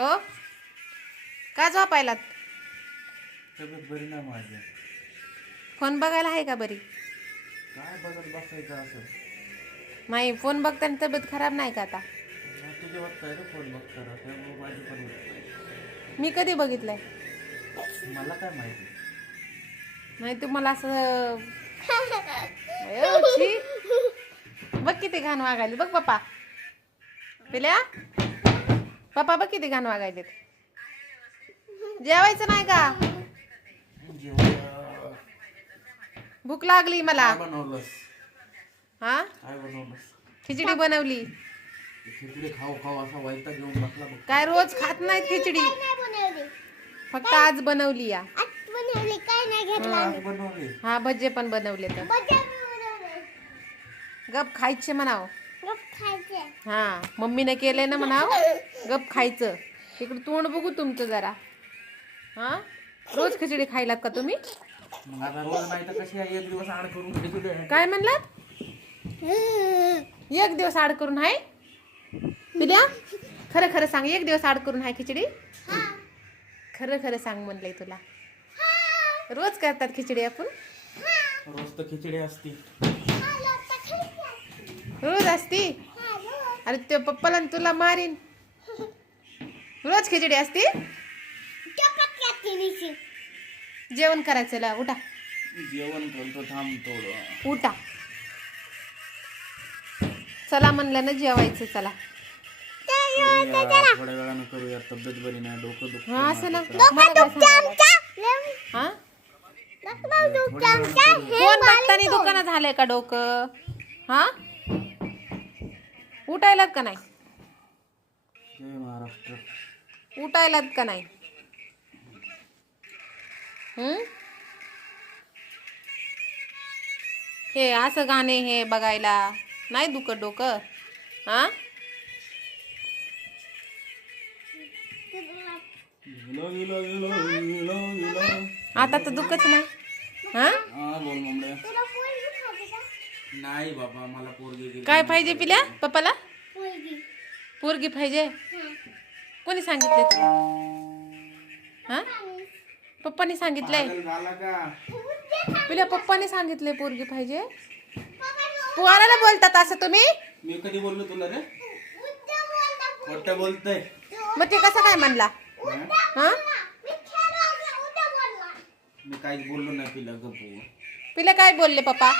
ओ का झोपायलात? तब्येत बरी नाही माझी. फोन बघायला आहे का बरी? काय बघत बसायचं असं? नाही, फोन बघताना तब्येत खराब नाही का आता? तुझे बघताय रे फोन बघताना, त्यामुळे माझी पण बघताय. मी कधी बघितलंय? मला काय माहिती नाही तुम्हाला असं अयो, छी. बघ किती घाण वागायले. बघ पप्पा पिल्या, पप्पा बघ किती घाण वागायले. जेवायचं नाही का? भूक लागली मला. काय बनवलंस? हा, काय बनवलंस? खिचडी बनवली. खिचडी खाऊ खाऊ असा वैताग घेऊन बसला बघ. काय रोज खात नाहीत खिचडी, फक्त आज बनवली या. आज बनवली. हा, भजे पण बनवले. तर गप खायचे म्हणाव. हा, मम्मीने केलंय ना म्हणाव, गप खायचं. तिकडे तोंड बघू तुमचं जरा. हा, रोज खिचडी खायलात का तुम्ही? मग आता रोज नाही तर कशी आहे, एक दिवस आड करून खिचडी आहे. काय म्हणलात? एक दिवस आड करून आहे पिल्या? खरं खरं सांग, एक दिवस आड करून आहे खिचडी? खरं खरं सांग म्हणलंय तुला. रोज करतात खिचडी आपण? रोज तर खिचडी असती. रोज असती? अरे ते पप्पाला आणि तुला मारीन. रोज खिचडी असती? जेवण करायचं ला, उठा. जेवण करतो, थांब थोडं. उठा. चला म्हणलं ना जेवायचं. चला थोड्या वेळानं करूया, तब्येत बरी नाही, डोकं दुखतं. हा, असं ना. मला काय सांगायला? हा, फोन बघताना दुकानात झालंय का डोकं? हा, उठायलात का नाही? जय महाराष्ट्र. उठायलात का नाही? हे असं गाणे हे बघायला नाही दुखत डोकं? हा, आता तर दुखत नाही. हा, बोल मम्मी. नाही बाबा, मला पोरगी. काय पाहिजे पिल्या पप्पाला? पोरगी पाहिजे. कोणी सांगितले तुला? हा, पप्पानी सांगितलंय. झाला का? पिल्या पप्पानी सांगितलंय पोरगी पाहिजे. पोराला बोलतात असं तुम्ही? मी कधी बोललो तुला रे? खोटं बोलतय. मग ते कसं काय म्हणला? हा, मी काहीच बोललो नाही तिला. गप्प. पिल्या काय बोलले पप्पा?